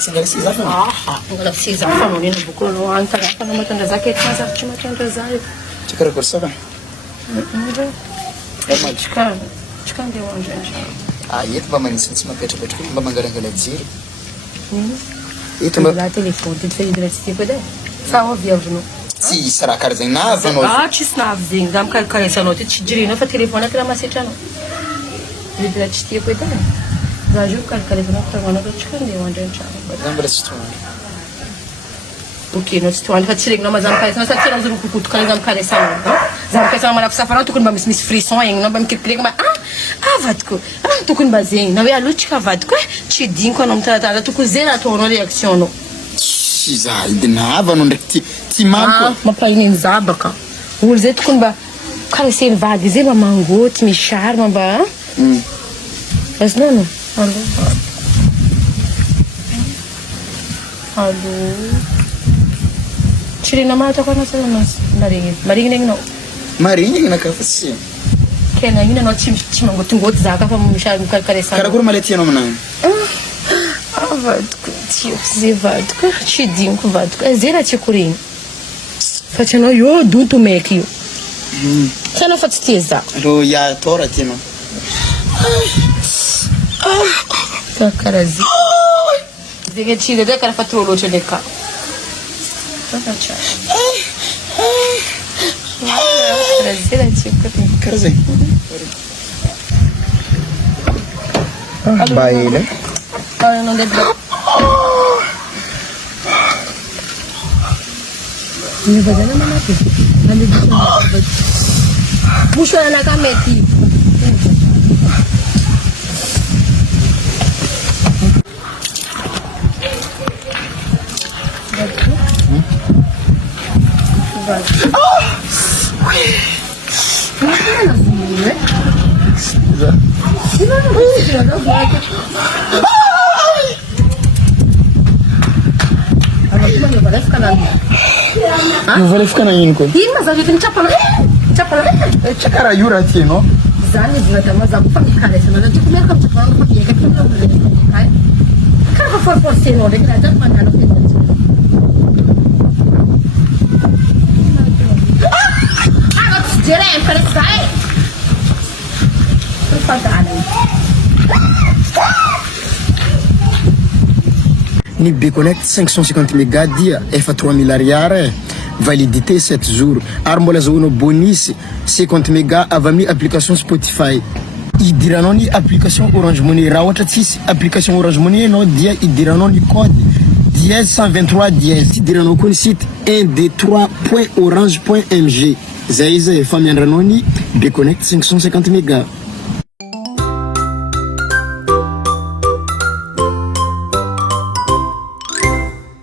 Singala si zafa. Ngala si zafa no nino bukolo anta hapa na matanda zake kwanza matanda zayo. Chikara kwa sava. Chika ndio wanja. Yetu ba manisinsi mapetra ba mangalangala jiro. Ito ba telefone tu fez direito tipo de. Sawa viajno. Si sara karzai na vano. Chisna vzinga dam kare sanote chijirina fa telefone kila masechano. Direito tipo de. Zaju kare vano tavana chika ndio wanja nchana. Zambra situ. Ok, nós estamos a tirar nós vamos fazer nós tiramos o cucuto que nós vamos fazer sala, vamos fazer uma nova safra, tu com vamos mis frições, não vamos querer mas vatko, tu com bazen, não é a luta que vatko, te digo quando não tá tu cozinha tu não reacciona. Xizai de nava não ti manco. Mas para ir zabaka, o zet com ba, cara sem vai dizer uma mango, te me charma ba. Mas não. Alô. Chiri na mata kwa nasa mas maringin no. Maringin na kafasi. Kena ina no chimango tungot zaka pa mumsha mukalkaresa. Kara guru maleti no mnan. Vatko tio zevatko chidin ku vatko zera chikurin. Facendo io dunto mekio. Sana fatsteza. Ro ya tora tino. Kakarazi. Zega chile da kara fatrolo cheleka. Karzai. Baile. Non deve. Ne vada na mama tu. Ali puxa na kameti. Não vale ficar na inco. Ih, mas a gente tem chapa. É chakara yura ti no. Zani zata mas a bufa cara essa, mas eu tipo mesmo que falando porque é que não é. Cara, for você não, de graça mandar no final. Direto, parece sai. Por favor. Ni Bconnect 550 mégas dia efa 3000 ariary validité 7 jours armbola zono bonus 50 mégas avami application Spotify idirano ni application Orange Money rawata tsisi application Orange Money no dia idirano ni code 10 idirano kon site 123.orange.mg zaiza famille ranoni Bconnect 550 mégas